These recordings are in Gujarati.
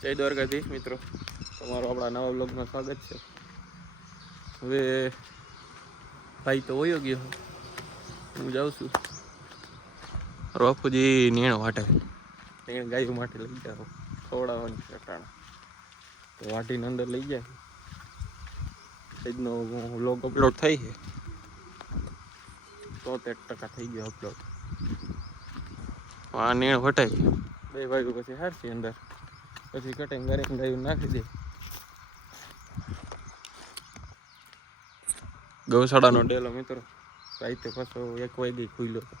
જય દ્વારકાધીશ મિત્રો, તમારું આપણા નવા બ્લોગમાં સ્વાગત છે. હવે ભાઈ તો વયો ગયો, હું જાઉં છું. બાપુજી નીણ વાટે, નીણ ગાયો માટે લઈ જાવ, ખવડાવવાની ચટાણા તો વાટીને અંદર લઈ જાય. આજનો વ્લોગ અપલોડ થઈ છે, 73% થઈ ગયો અપલોડ. આ નીણ વટાય 2 વાગ્યા પછી હારશે અંદર, પછી કટિંગ કરીને ગાયું નાખી દે. ગૌશાળાનો ડેલો મિત્રો, રાતે પાછો 1 વાગે ખુલ્યો હતો.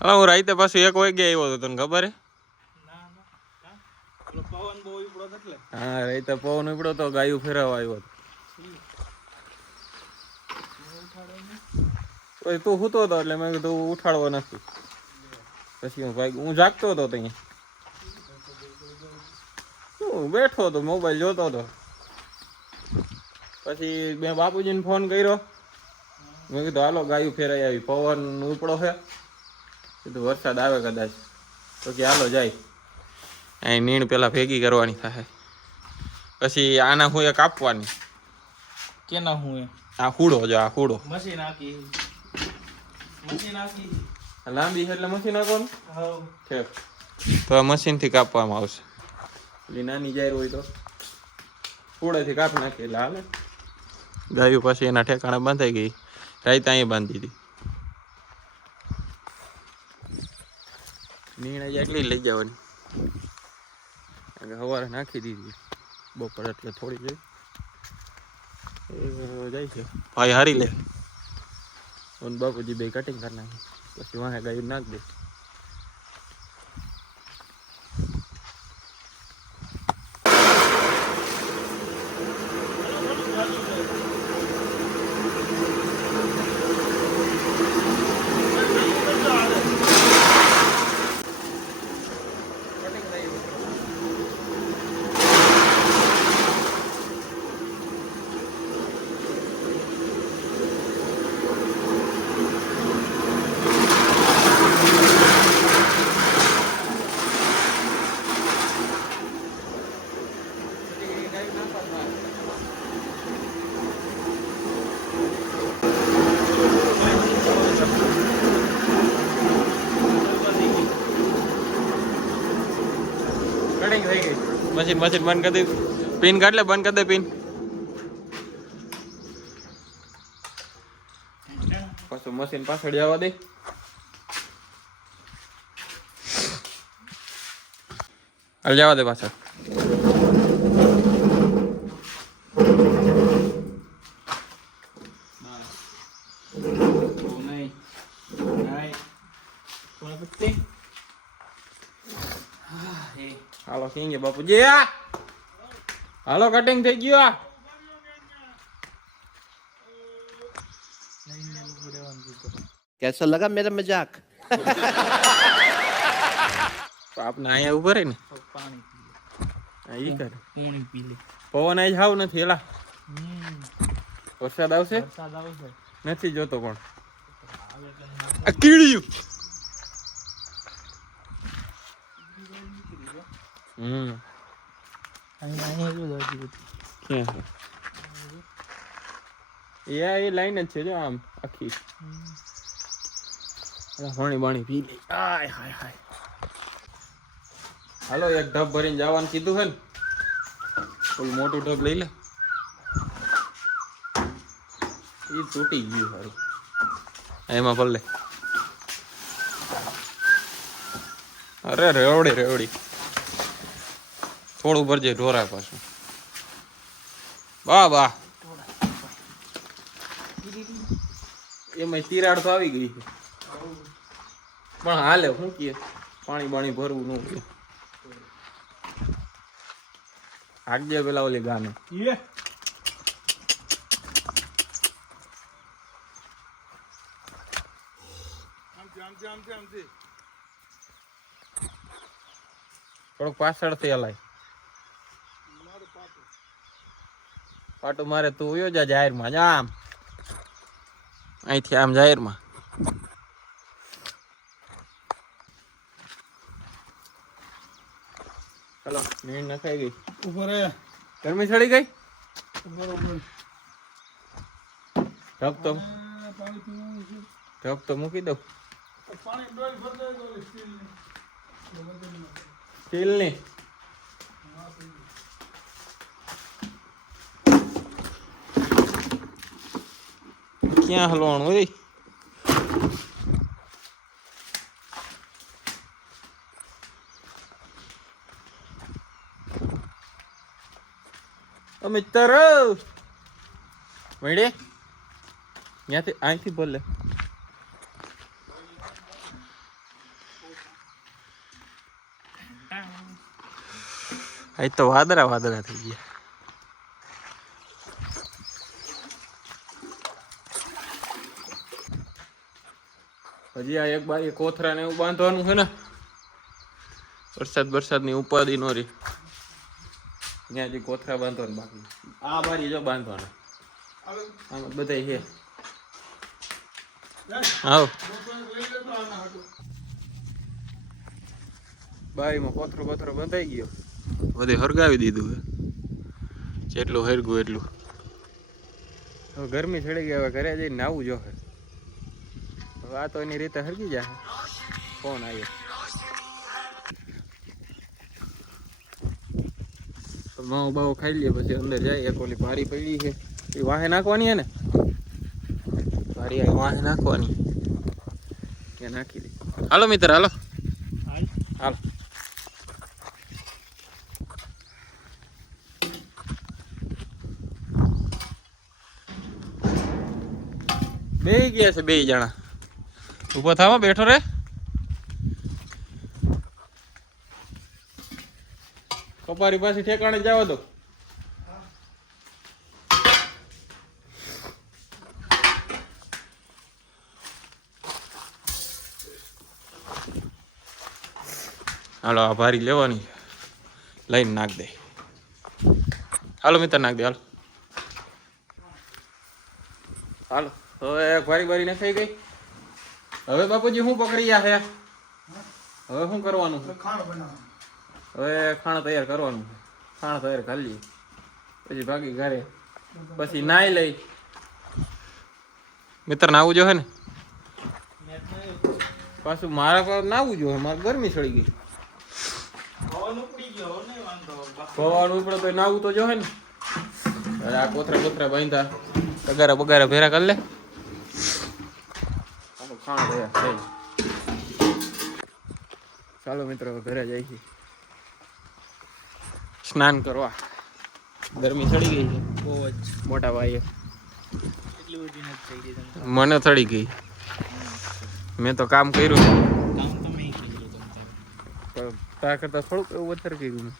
હા, હું રાતે પાછો 1 વાગે આવ્યો હતો, તને ખબર હે? હા, રાતે પવન ઉપડ્યો તો ગાયું ફેરવવા આવ્યો હતો. તું સૂતો હતો એટલે મેં કીધું ઉઠાડવો નથી. પછી હું જાગતો હતો ત્યાં, હું બેઠો હતો મોબાઈલ જોતો હતો. પછી મેં બાપુજીને ફોન કર્યો, મેં કીધું હાલો ગાયું ફેરાઈ આવી, પવન ઉપડો છે, કીધું વરસાદ આવે કદાચ, તો કે હાલો જાય. અહીં નીણ પેલા ભેગી કરવાની થાય, પછી આના હું એ કાપવાની. કેના હું આ ખૂડો જો, આ ખૂડો મશીન આખી લાંબી છે એટલે મશીન નાખવાનું છે, તો આ મશીનથી કાપવામાં આવશે. એટલે નાની જાહેર હોય તો ખૂડેથી કાપી નાખીએ એટલે હાલે. ગાયું પાછી એના ઠેકાણે બાંધાઈ ગઈ, રાઈત અહીં બાંધી હતી. નીણ એટલી લઈ જવાની, સવારે નાખી દીધી, બપોર એટલે થોડી જોઈ જાય છે. ભાઈ હારી લે, બાપુજી 2 કટિંગ કરી નાખી, પછી વાંહે ગાયું નાખી દે. મશીન બંધ કરી દે, પિન કાઢ લે, બંધ કરી દે પિન. પાછું મશીન પાછળ જવા દે. હાલ જવા દે પાછળ. હાલો સિંગે બાપુજી, હાલો કટિંગ થઈ ગયું. कैसा लगा मेरा मजाक? આપને અહીંયા ઉભો રહે ને, પાણી કરે પાણી પી લે. પવન આજ હાવ નથી. એલા વરસાદ આવશે નથી જોતો, પણ આ કીડ્યું. એ લાઈન જ છે જો, આમ આખી પાણી બાણી પી લે. હાય હાય હાય. હાલો એક ઢબ ભરીને જવાનું કીધું છે ને, ઓલું મોટું ઢબ લઈ લે. એ તૂટી ગયું સારું, એમાં ભલે. અરે રેવડી થોડું ભરજે ઢોરા પાછું. વાહ એમાં તિરાડ તો આવી ગઈ છે, પણ હાલે શું કે પાણી બાણી ભરવું ન કે. આગજે પેલા ઓલી ગાને થોડુંક પાછળથી હલાય. પાટું મારે તું ઉયો જા જાહેરમાં, જા આમ અહીંથી આમ જાહેરમાં. ચલો નીણ નખાઈ ગઈ. ઉપર હે ગરમી ચડી ગઈ. બરોબર ઢબ તો પાણી પીવાનું છે. ઢબ તો મૂકી દઉં. પાણી ડોલ ભરતો તો સ્ટીલ સ્ટીલની ક્યાં હલવાનું હોય? મિત્ર મળે ત્યાંથી અહીંથી બોલે. આ તો વાદળા વાદળા થઈ ગયા. હજી આ એક બારી કોથરા ને એવું બાંધવાનું છે ને. વરસાદ ની ઉપાધિ નો રહી. ત્યાંથી કોથરા બાંધવાનું બાકી. આ બારી જો બાંધવાના આમાં બધા છે. આવ બારીમાં કોથરો બંધાઈ ગયો. બધે હરગાવી દીધું છે. જેટલું હરગું એટલું. હવે ગરમી ચડી ગઈ. હવે ઘરે જઈને નાવું જો. હવે આ તો એની રીતે હરગી જાય. ફોન આવ્યો. માવો બાવો ખાઈ લઈએ પછી અંદર જાય. એક ઓલી પારી પડી છે એ વાહે નાખવાની હે ને. પારી આ વાહે નાખવાની કે નાખી દે. હાલો મિત્ર હાલો હાલો. બે ગયા છે 2 જણા. ઉભો થાવ બેઠો રે. કપારી પાસે ઠેકાણે જવા દો. હાલો આ ભારી લેવાની લઈને નાખ દે. હાલો મિત્ર નાખ દે. હાલો હાલો. હવે ભારી નખાઈ ગઈ. હવે બાપુજી શું પ્રક્રિયા છે? હવે શું કરવાનું છે? ખાણ બનાવવાનું. હવે ખાણ તૈયાર કરવાનું છે. ખાણ તૈયાર કરી લઈએ પછી ભાગી ઘરે. પછી નાઈ લઈ. મિત્ર નાવું જોઈએ ને પાછું. મારા પર નાવું જોઈએ. મારે ગરમી ચડી ગઈ. પવાનું ઉપડે તો નાવું તો જોઈએ ને. હવે આ કોથરા બાંધા તગારા બગારા ભેરા કરી લે. ખાણ તૈયાર થઈ. ચાલો મિત્રો ઘરે જાય છે સ્નાન કરવા. ગરમી ચડી ગઈ છે બહુ જ. મોટા ભાઈઓ એટલી બધી નથી થઈ ગઈ. મને ચડી ગઈ. મેં તો કામ કર્યું. કામ તમે કર્યું પણ તાર કરતા થોડુંક એવું વધારે કર્યું મેં.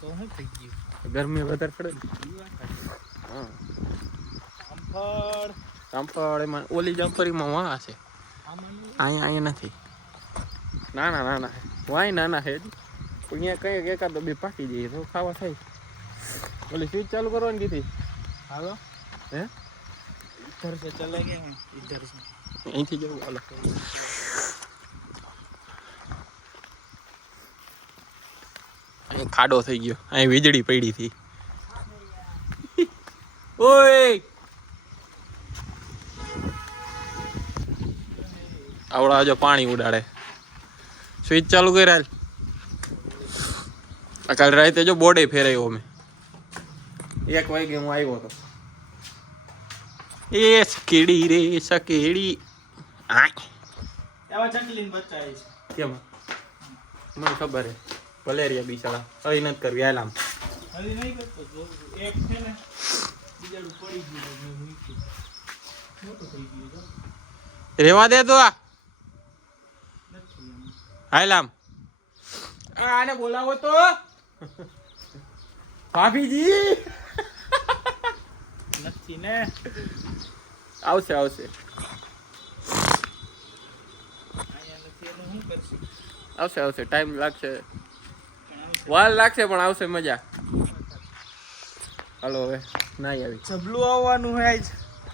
તો શું થઈ ગયું? ગરમી વધારે પડે ને. હા જામફળ એમાં ઓલી જામફળીમાં વાં છે. અહીંયા નથી. નાના વાય નાના છે. અહીંયા કંઈક એકાદ બે પાકી જઈએ તો ખાવા થાય. ઓલી સ્વિચ ચાલુ કરવાની કીધી. હાલો હે इधर से चले गए हम इधर से. અહીંથી જવું. હાલો અહીં ખાડો થઈ ગયો. અહીં વીજળી પડી હતી. ઓય આવડા જો પાણી ઉડાડે. સ્વિચ ચાલુ કરી હાલ. કાલ રાતે જો બોર્ડે ફેરાયો અમે. 1 વાગે હું આવ્યો હતો. એ સકેડી રે સકેડી. એવા ચકલીને બચ્ચા છે. કેમ મને ખબર હે. વલેરિયા બિચારા હળી નથી કરવી. હાલ આમ હજી નહીં કરતો. એક છે ને બીજાડું પડી ગયું. મોટું થઈ ગયું. રેવા દે તો. નથી એમ. હાલ આમ. આને બોલાવો તો ભાભીજી. નથી ને. આવશે અહીંયા નથી એનું શું કરશું? આવશે. ટાઈમ લાગશે. વાર લાગશે પણ આવશે મજા. હાલો હવે નાઈ આવી. જબલું આવવાનું હે આજ.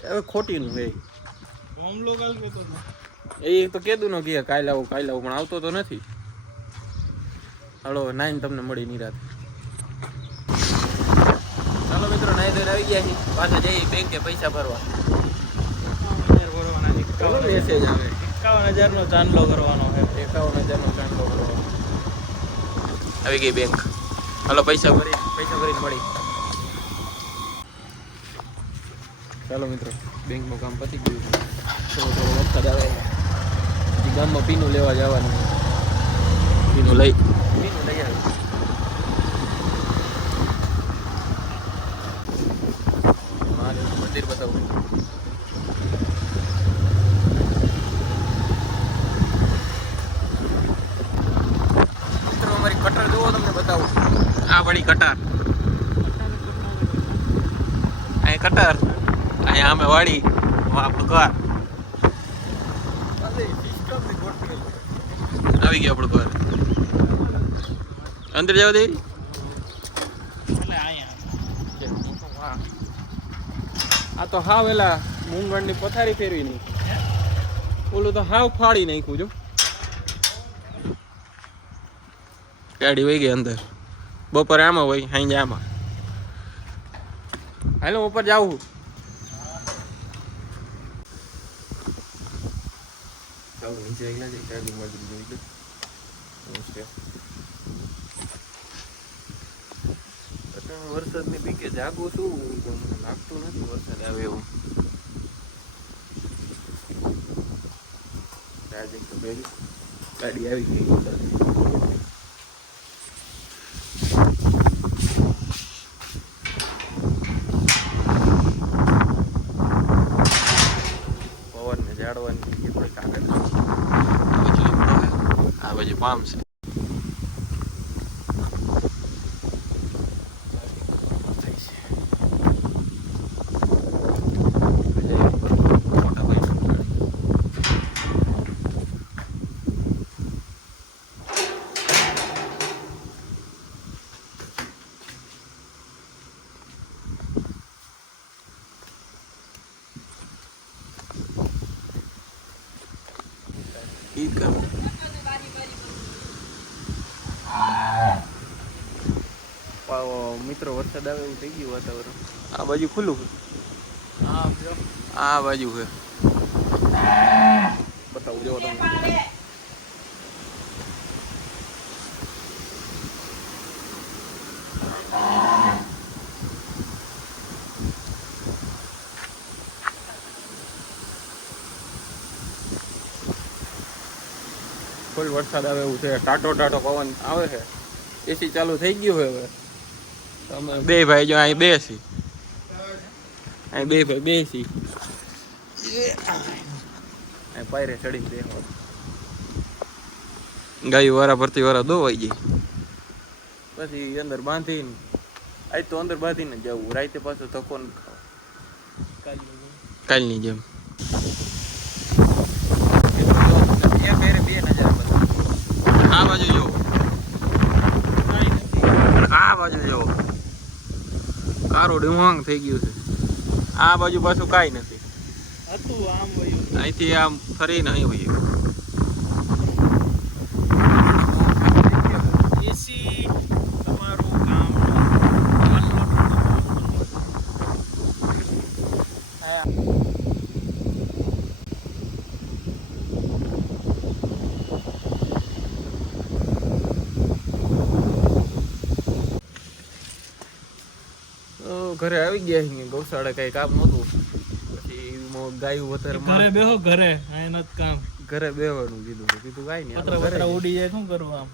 હવે ખોટીનું હે. મામલો કાલ કહેતો હતો. એ તો કીધું ને કે કાલે આવું પણ આવતો તો નથી. હાલો હવે નાઈને તમને મળી નિરાત. ચાલો મિત્રો નાઈ ધોઈને આવી ગયા છીએ પાછા જઈએ બેંકે પૈસા ભરવા. 51,000 મેસેજ આવે 51,000 નો ચાંદલો કરવાનો છે. 51,000 ચાંદલો ભરવાનો. આવી ગઈ બેંક. હાલો પૈસા ભરીને મળી. ચાલો મિત્રો બેંકનું કામ પતી ગયું છે. થોડો વરસાદ આવે હજી ગામમાં પીનું લેવા જવાનું. પીનું લઈ આવે. મહાદેવનું મંદિર બતાવું. મિત્રો અમારી કટર જુઓ તમને બતાવું. આ વળી કટાર અહીં કટર અહીંયા અમે વાડી આપણું ઘર આવી ગયું આપણું ઘર. અંદર જવા દે. એટલે અહીંયા આ તો હાવ એલા મૂંગણની પથારી ફેરવી નહીં. ઓલું તો હાવ ફાડી નાખ્યું જો. ગાડી વહી ગઈ અંદર. બપોરે આમાં હોય સાંજે આમાં. હાલો ઉપર જાવું. નીચે એકલા જઈ ગાડી બાજુ જોઈ લે. વરસાદની બીકે જાગું છું પણ મને લાગતું નથી વરસાદ આવે એવું. ચાર્જિંગ તો બેરી ગાડી આવી ગઈ. પવનને જાડવાની કોઈ કાગળ આ બાજુ પામ છે. મિત્રો વરસાદ આવે એવું થઈ ગયું વાતાવરણ. આ બાજુ ખુલ્લું છે. આ બાજુ છે બતાવું જો તમને. ફૂલ વરસાદ આવે એવું છે. ટાટો પવન આવે છે. એસી ચાલુ થઈ ગયું છે હવે. અમે બે ભાઈ જો અહીં બેસી. અહીં બે ભાઈ બેસી. અહીં પાયરે ચડીને બેસવા. ગાયું વારા ભરતી વારા દોવાઈ ગઈ. પછી અંદર બાંધીને આજ તો અંદર બાંધીને જવું. રાતે પાછું ધક્કો ન ખાવ કાલની જેમ. આ બાજુ જો. આ બાજુ જો કારું ડિમાંગ થઈ ગયું છે. આ બાજુ પાછું કાંઈ નથી. અહીંથી આમ ફરીને અહીં હોય. એસી તમારું કામ ઘરે આવી ગયા છીએ. ગૌશાળા કઈ કામ નહોતું. પછી ગાયું વધારે ઘરે બેહો ઘરે આ નથી કામ. ઘરે બેહવાનું કીધું કાંઈ નહીં. પતરા ઉડી જાય શું કરવું આમ?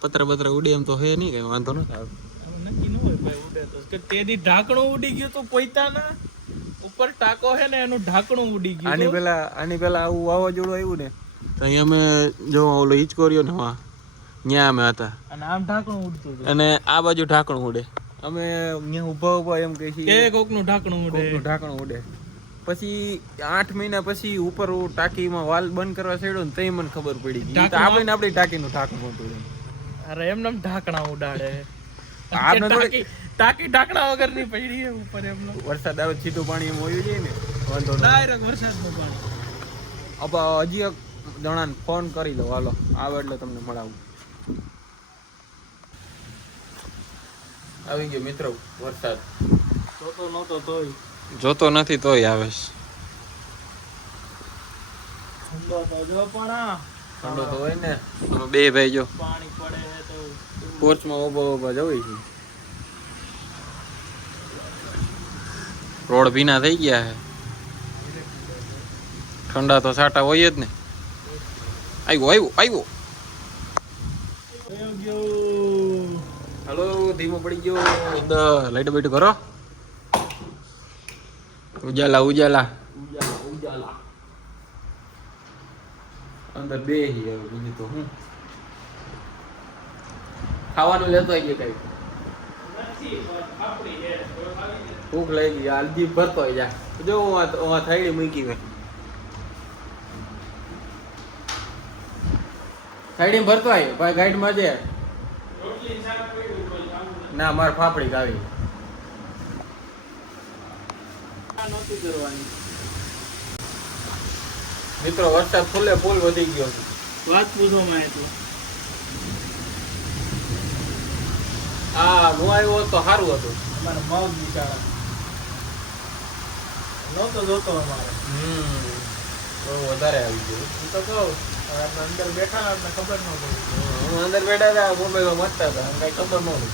પતરા ઉડે એમ તો હે નહીં કઈ વાંધો નથી આવે. નક્કી ન હોય ભાઈ ઉડે તો. કે તેદી ઢાંકણું ઉડી ગયું તો પોઈતાના ઉપર ટાકો હે ને એનું ઢાંકણું ઉડી ગયું. આની પેલા આવું વાવાઝોડું આવ્યું ને તો અહીં અમે જો ઓલો હિંચકો રહ્યો ને ત્યાં અમે હતા. અને આમ ઢાંકણું ઉડતું હતું. અને આ બાજુ ઢાંકણું ઉડે. અમે અહીંયા ઊભા એમ કહી છીએ કે કોકનું ઢાંકણું ઉડે. પછી 8 મહિના પછી ઉપર ટાંકીમાં વાલ બંધ કરવા છેડ્યો ને તઈ મને ખબર પડી ગઈ. આપણી ટાંકીનું ઢાંકણું હતું. અરે એમને ઢાંકણા ઉડાડે. ટાંકી ઢાંકણા વગર ની પડી ઉપર એમનો. વરસાદ આવે સીધું પાણી એમ હોયું જાય ને વાંધો ડાયરેક્ટ વરસાદનું પાણી. હજી એક જણાને ફોન કરી દો. હાલો આવે એટલે તમને મળાવું. આવી ગયો મિત્રો વરસાદ. જોતો નહોતો તોય જોતો નથી તોય આવે છે. ઠંડો તો જો પણ આ ઠંડો તો હોય ને. બે ભાઈ જો પાણી પડે છે તો પોર્ચમાં ઊભા જવાય છે. રોડ ભીના થઈ ગયા છે. ઠંડા તો સાટા હોય જ ને. આવ્યો હલો ધીમો પડી ગયો. લાઈટ બાઈટ કરો. ઉજાલા અંદર બે બીજું તો હું ખાવાનું લેતો આવી ગયો. કઈ ભૂખ લાગી ગઈ. આલજી ભરતો હોય જા. જો થઈડી મૂકી મેં થઈડી ભરતો આવ્યો ભાઈ. ગાઈડમાં છે ના મારે ફાફડી ખાવી. નહોતી કરવાની મિત્રો વરસાદ ફૂલે ફૂલ વધી ગયો છે. વાત પૂછો માં તો આ હું આવ્યો હોત તો સારું હતું. અમારે મગ બિચારા નહોતો જોતો અમારે બહુ વધારે આવી ગયું. હું તો કહું હવે આપણે અંદર બેઠા ને આપણે ખબર ન પડી હું અંદર બેઠા હતા મોબાઈલમાં મસ્તા હતા. કઈ ખબર ન પડી.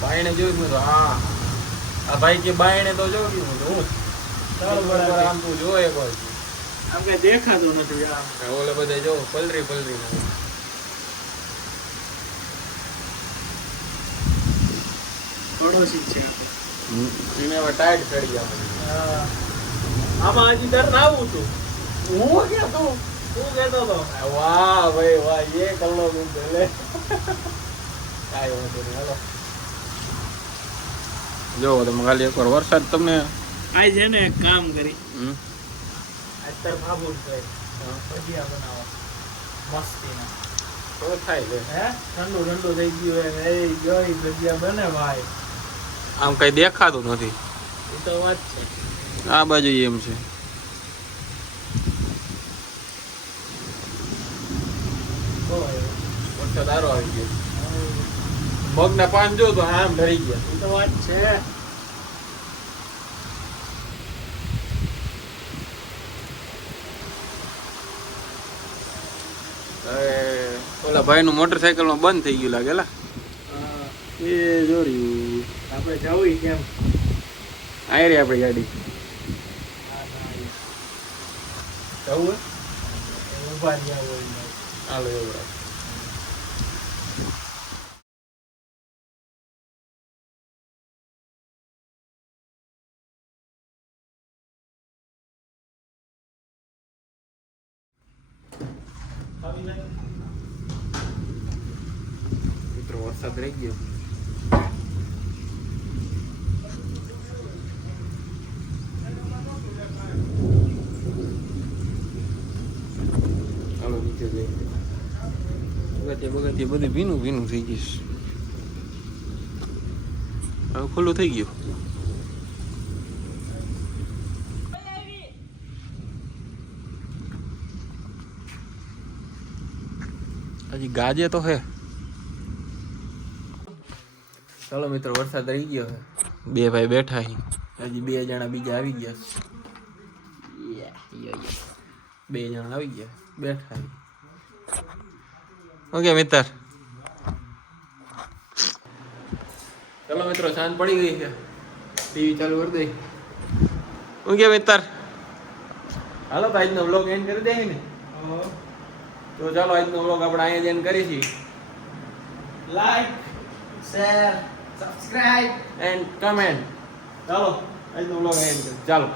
બાયણે જોયું મેં તો હા આ ભાઈ કે બાયણે તો જોયું હું આમ તું જો એક વાર આમ કઈ દેખાતું નથી આમ ઓલે બધે જો પલરી પડોશી છે એને હવે ટાઈટ ચડી જવાનું. હા આમાં હજી દર આવું છું હું ક્યાં તું શું કહેતો હતો વાહ ભાઈ વાહ એ કલ્લો મિલતો લે કાંઈ વાંધો નહીં હાલો. જો તમે ખાલી એકવાર વરસાદ તમને આ છે ને એક કામ કરી અત્યારે ભાભુ ભજીયા બનાવો મસ્તીના તો થાય લે. હે ઠંડુ થઈ ગયું હે એ જોઈ ભજીયા બને ભાઈ આમ કઈ દેખાતું નથી. એ તો વાત છે આ બાજુ એમ છે. વરસાદ સારો આવી ગયો. મગના પાન જો તો આમ ઢળી ગયા. એ તો વાત છે હવે ઓલા ભાઈ નું મોટરસાયકલ માં બંધ થઈ ગયું લાગેલા. એ જોડ્યું આપણે જવું કેમ આય રે આપણી ગાડી જવું ઉભા રહ્યા હોય હાલો એવું રાખ. મિત્રો વરસાદ રહી ગયો. હાલો નીચે જઈએ. બગતિયા બધું ભીનું થઈ ગયું. હવે ખુલ્લું થઈ ગયું. હજી ગાજે તો હે. ચાલો મિત્રો વરસાદ રહી ગયો હે. બે ભાઈ બેઠા હી. હજી બે જણા બીજા આવી ગયા. બે જણા આવી ગયા બેઠા હી. ઓકે મિત્ર ચલો મિત્રો સાંજ પડી ગઈ છે. ટીવી ચાલુ કરી દઈ. ઓકે મિત્ર હાલો તો આજનો વ્લોગ એન્ડ કરી દે ને. તો ચાલો આજનો વ્લોગ આપણે અહીંયા જ એન્ડ કરીશું. Like share subscribe and comment. ચાલો આજનો વ્લોગ એન્ડ કરી ચાલો.